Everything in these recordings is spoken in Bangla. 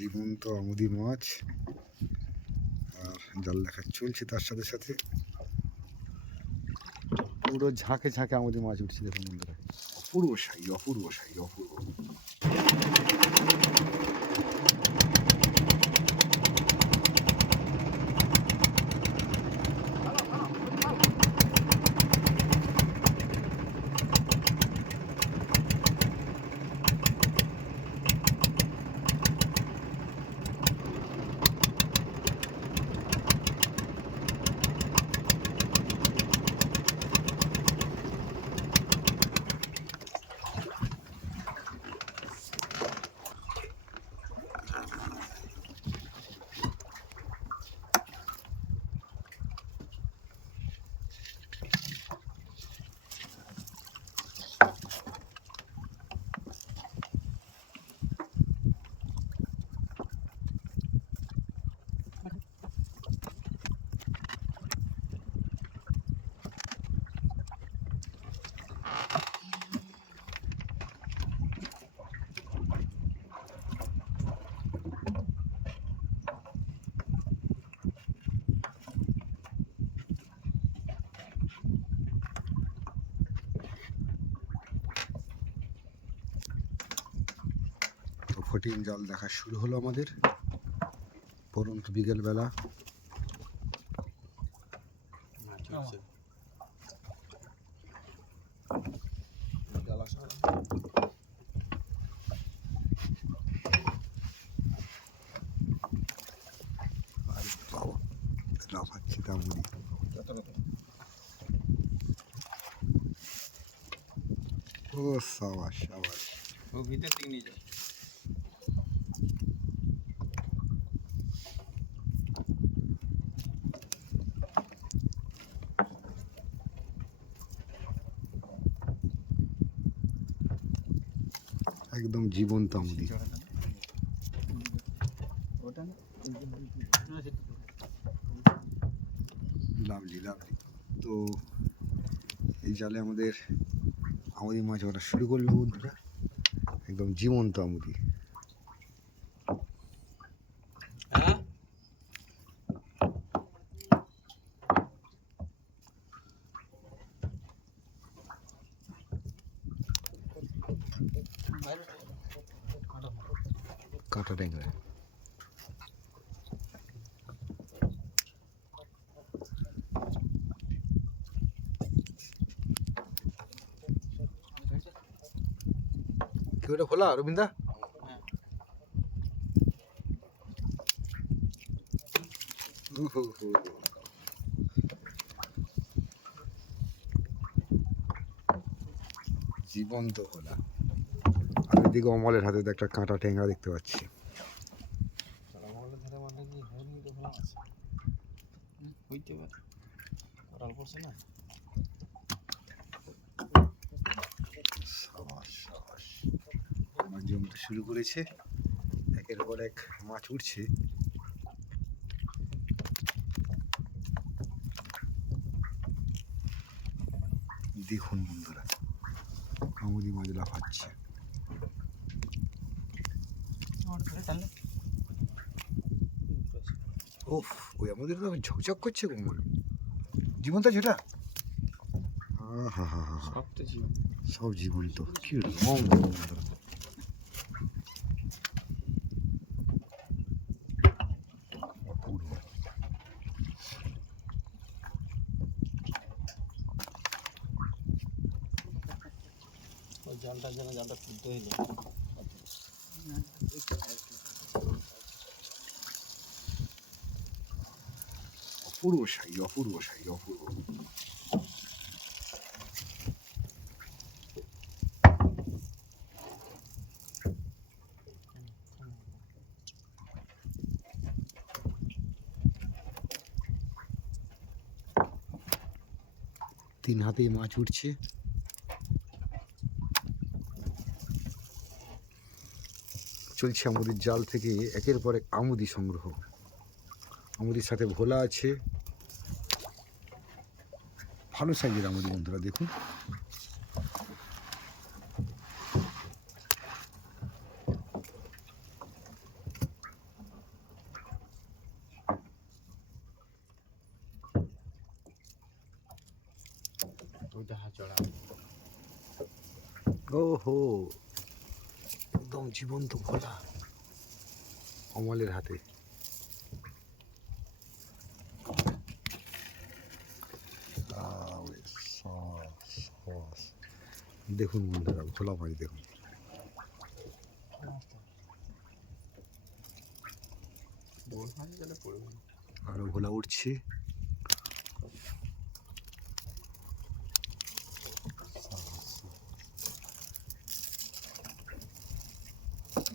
জীবন্ত আমুদি মাছ আর জাল দেখা চলছে তার সাথে সাথে পুরো ঝাঁকে ঝাঁকে আমুদি মাছ উঠছে দেখুন বন্ধুরা। অপূর্ব সাই, অপূর্ব সাই, অপূর্ব। ফটিং জাল দেখা শুরু হলো আমাদের পরন্ত বিকেলবেলা। লাফাচ্ছি তামুদি। ও সাবাস সাবাস। ও ভিতর থেকে নিয়ে যাও। একদম জীবন্ত আমুদি। Lovely lovely. তো এই জালে আমাদের আমুদি মাছ ওটা শুরু করলো বন্ধুরা, একদম জীবন্ত আমুদি। কাঁটা ট্যাংরা কি ওটা খোলা রবীন্দা? জীবন্ত খোলা। আর এদিকে অমলের হাতে একটা কাঁটা ট্যাংরা দেখতে পাচ্ছি। মাছ জমতে শুরু করেছে, একের পর এক মাছ উঠছে। দেখুন বন্ধুরা, আমুদি মাছ লাফাচ্ছে। ওফ, ওই আমাদের তো ঝকঝক করছে কোমল। জীবন্ত যেটা, হা হা হা, সব জীবন্ত। কি রং বন্ধুরা। অপূর্ব। জালটা যেন জালটা খুলতে হইলো। অপূর্ব সাই, অপূর্ব সাই, অপূর্ব। তিন হাতে মাছ উঠছে। চলছে আমুদির জাল থেকে একের পর এক আমুদি সংগ্রহ। আমুদির সাথে ভোলা আছে, ভালো সাইজের আমুদি বন্ধুরা দেখুন। চড়া ওহো, একদম জীবন্ত ভোলা অমলের হাতে। দেখুন বন্ধুরা, ভোলা মাছ দেখুন। বোল মাছ গেলে পড়বে না। আরো ভোলা উঠছে।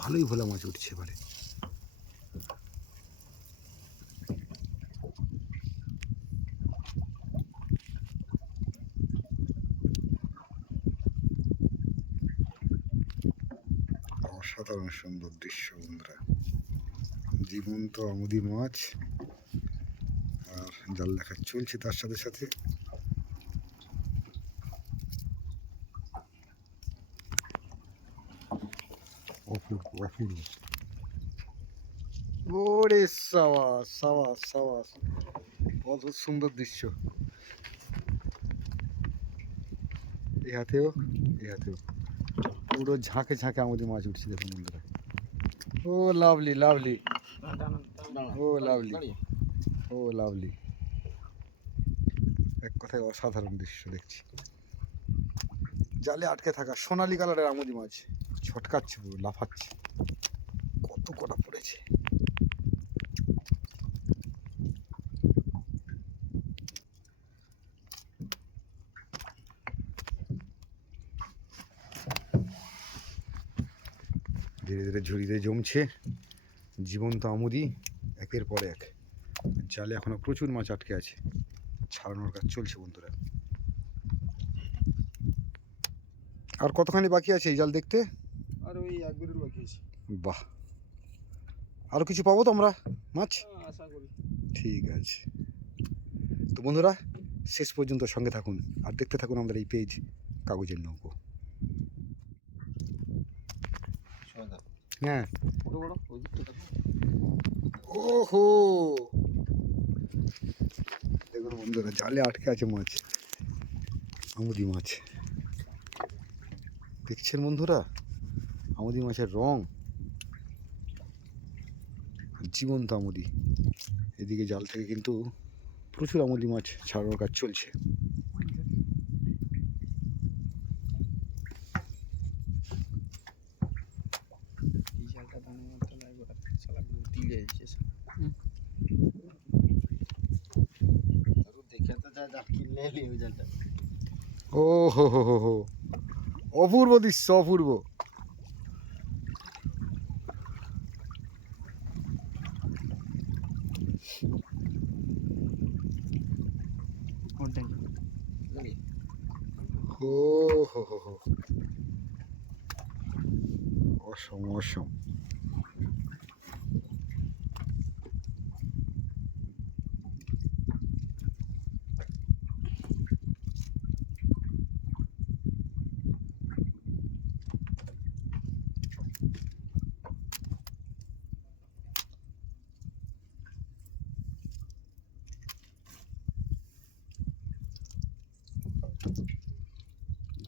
ভালোই ভোলা মাছ উঠছে এবারে। অসাধারণ সুন্দর দৃশ্য বন্ধুরা, জীবন্ত আমুদি মাছ আর জাল দেখা চলছে তার সাথে সাথে। অপূর্ব অপূর্ব। ওরে সাবাস সাবাস সাবাস, অদ্ভুত সুন্দর দৃশ্য। এই হাতেও পুরো ঝাঁকে ঝাঁকে আমাদের মাছ উঠছে দেখুন বন্ধুরা। ও লাভলি লাভলি, ও লাভলি, ও লাভলি। এক কথায় অসাধারণ দৃশ্য দেখছি। জালে আটকে থাকা সোনালী কালারের আমুদি মাছ ছটকাচ্ছে, পুরো লাফাচ্ছে। কত কটা পড়েছে। ধীরে ধীরে ঝুড়িতে জমছে জীবন্ত আমুদি একের পর এক। জালে এখনো প্রচুর মাছ আটকে আছে, ছাড়ানোর কাজ চলছে বন্ধুরা। আর কতখানি বাকি আছে এই জাল দেখতে? আর ওই এক বিরল বাকি আছে। বাহ, আরো কিছু পাবো তো আমরা মাছ? আশা করি। ঠিক আছে, তো বন্ধুরা শেষ পর্যন্ত সঙ্গে থাকুন আর দেখতে থাকুন আমাদের এই পেজ কাগজের নৌকো। হ্যাঁ, বড় বড় ওই দিকটা দেখো। ওহো, দেখুন বন্ধুরা, জালে আটকে আছে মাছ, আমুদি মাছ। দেখছেন বন্ধুরা আমুদি মাছের রং, জীবন্ত আমুদি। এদিকে জাল থেকে কিন্তু প্রচুর আমুদি মাছ ছাড়ানোর কাজ চলছে। এই জালটা বানানোর মতো লাগবে, শালা দিলে এসেছে। দেখে তো যা কিনলে এলি ওই জালটা। ও হো হো হো হো, অপূর্ব দৃশ্য, অপূর্ব। ও হো হো হো, অসম অসম।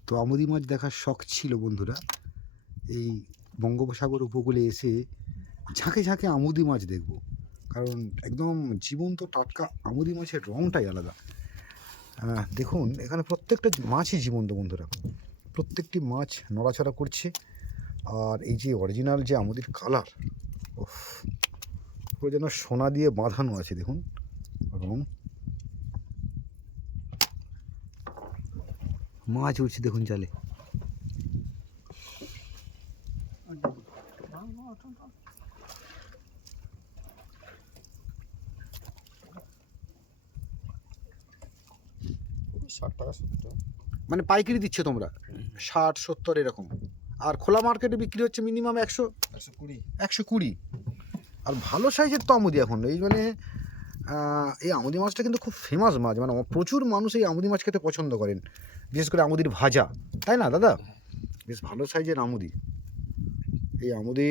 তো আমুদি মাছ দেখার শখ ছিল বন্ধুরা। এই বঙ্গোপসাগর উপকূলে এসে ঝাঁকে ঝাঁকে আমুদি মাছ দেখব, কারণ একদম জীবন্ত টাটকা আমুদি মাছের রঙটাই আলাদা। দেখুন এখানে প্রত্যেকটা মাছই জীবন্ত বন্ধুরা, প্রত্যেকটি মাছ নড়াচড়া করছে। আর এই যে অরিজিনাল যে আমুদির কালার, ওফ, পুরো যেন সোনা দিয়ে বাঁধানো আছে দেখুন রং। মাছ উঠছে দেখুন জালে। মানে পাইকারি দিচ্ছ তোমরা 60-70 এরকম, আর খোলা মার্কেটে বিক্রি হচ্ছে মিনিমাম 100-120। আর ভালো সাইজের তো আমুদি এখন এই মানে এই আমুদি মাছটা কিন্তু খুব ফেমাস মাছ, মানে প্রচুর মানুষ এই আমুদি মাছ খেতে পছন্দ করেন, বিশেষ করে আমুদির ভাজা, তাই না দাদা? বেশ ভালো সাইজের আমুদি। এই আমুদি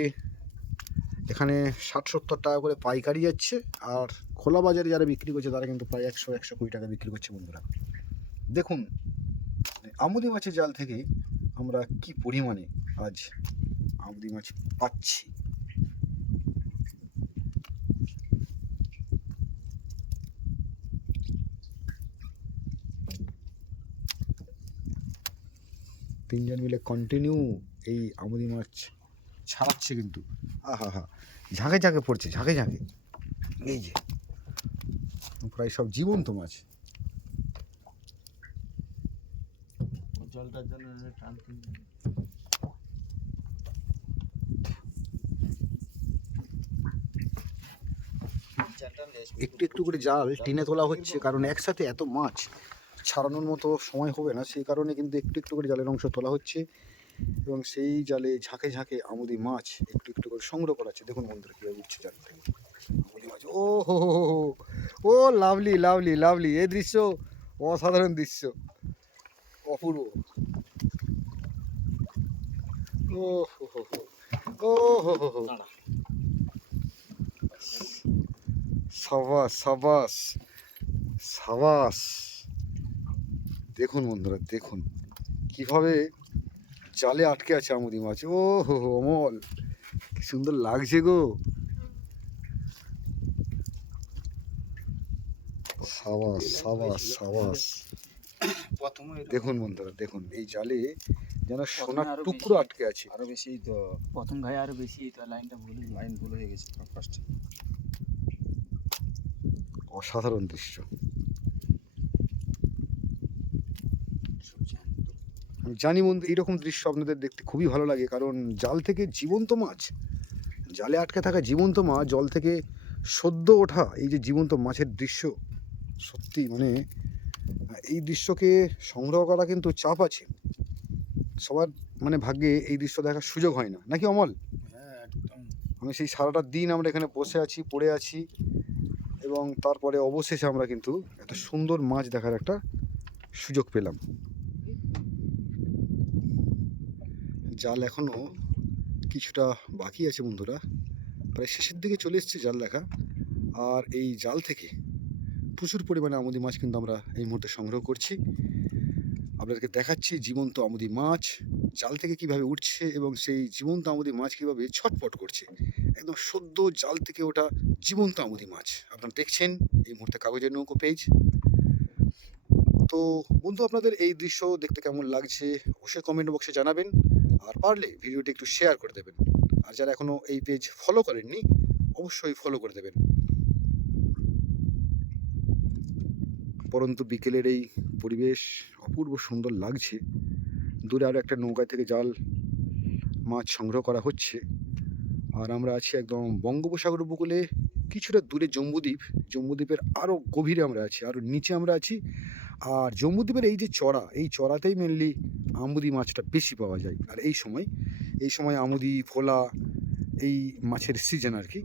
এখানে 60-70 টাকা করে পাইকারি যাচ্ছে, আর খোলা বাজারে যারা বিক্রি করছে তারা কিন্তু প্রায় 100-120 টাকা বিক্রি করছে বন্ধুরা। দেখুন আমুদি মাছের জাল থেকে আমরা কি পরিমাণে আজ আমুদি মাছ পাচ্ছি। তিনজন মিলে কন্টিনিউ এই আমুদি মাছ ছাড়াচ্ছে কিন্তু, আহা হা, ঝাঁকে ঝাঁকে পড়ছে, ঝাঁকে ঝাঁকে। এই যে প্রায় সব জীবন্ত মাছ। জলটার জন্য টানতে একটু একটু করে জাল টেনে তোলা হচ্ছে, কারণ একসাথে এত মাছ ছাড়ানোর মতো সময় হবে না, সেই কারণে কিন্তু একটু একটু করে জালের অংশ তোলা হচ্ছে এবং সেই জালে ঝাঁকে ঝাঁকে আমুদি মাছ একটু একটু করে সংগ্রহ করা হচ্ছে। দেখুন বন্ধুরা কীভাবে উঠছে জাল থেকে আমুদি মাছ। ও হো হো হো হো, ও লাভলি লাভলি লাভলি, এই দৃশ্য অসাধারণ দৃশ্য, অপূর্ব। ও হো হো হো, ও হো হো হো, সাবাস সাবাস সাবাস। দেখুন বন্ধুরা, দেখুন কিভাবে জালে আটকে আছে আমুদি মাছ। ও হো হো, অমল, কি সুন্দর লাগছে গো। সাবাস সাবাস সাবাস। দেখুন বন্ধুরা, দেখুন এই জালে যেন সোনার টুকরো আটকে আছে। আরো বেশি তো প্রথম ঘায়ে আরো বেশি তো লাইন ভুল হয়ে গেছে ফার্স্ট। অসাধারণ দৃশ্য। আমি জানি বন্ধু, এইরকম দৃশ্য আপনাদের দেখতে খুবই ভালো লাগে, কারণ জাল থেকে জীবন্ত মাছ, জালে আটকে থাকা জীবন্ত মাছ, জল থেকে সদ্য ওঠা এই যে জীবন্ত মাছের দৃশ্য, সত্যি মানে এই দৃশ্যকে সংগ্রহ করা কিন্তু চাপ আছে। সবার মানে ভাগ্যে এই দৃশ্য দেখার সুযোগ হয় না, নাকি অমল? হ্যাঁ একদম। আমি সেই সারাটা দিন আমরা এখানে বসে আছি, পড়ে আছি, এবং তারপরে অবশেষে আমরা কিন্তু এত সুন্দর মাছ দেখার একটা সুযোগ পেলাম। জাল এখনও কিছুটা বাকি আছে বন্ধুরা, প্রায় শেষের দিকে চলে এসেছে জাল দেখা। আর এই জাল থেকে প্রচুর পরিমাণে আমুদি মাছ কিন্তু আমরা এই মুহূর্তে সংগ্রহ করছি। আপনাদেরকে দেখাচ্ছি জীবন্ত আমুদি মাছ জাল থেকে কিভাবে উঠছে এবং সেই জীবন্ত আমুদি মাছ কিভাবে ছটফট করছে। একদম সদ্য জাল থেকে ওঠা জীবন্ত আমুদি মাছ আপনারা দেখছেন এই মুহূর্তে কাগজের নৌকো পেজ। তো বন্ধু, আপনাদের এই দৃশ্য দেখতে কেমন লাগছে অবশ্যই কমেন্ট বক্সে জানাবেন, আর পারলে ভিডিওটি একটু শেয়ার করে দেবেন। আর যারা এখনও এই পেজ ফলো করেননি অবশ্যই ফলো করে দেবেন। পরন্তু বিকেলের এই পরিবেশ অপূর্ব সুন্দর লাগছে। দূরে আরও একটা নৌকায় থেকে জাল মাছ সংগ্রহ করা হচ্ছে। আর আমরা আছি একদম বঙ্গোপসাগর উপকূলে, কিছুটা দূরে জম্বুদ্বীপ, জম্বুদ্বীপের আরও গভীরে আমরা আছি, আরও নিচে আমরা আছি। আর জম্বুদ্বীপের এই যে চড়া, এই চড়াতেই মেনলি আমুদি মাছটা বেশি পাওয়া যায়। আর এই সময় আমুদি, ভোলা, এই মাছের সিজন আর কি।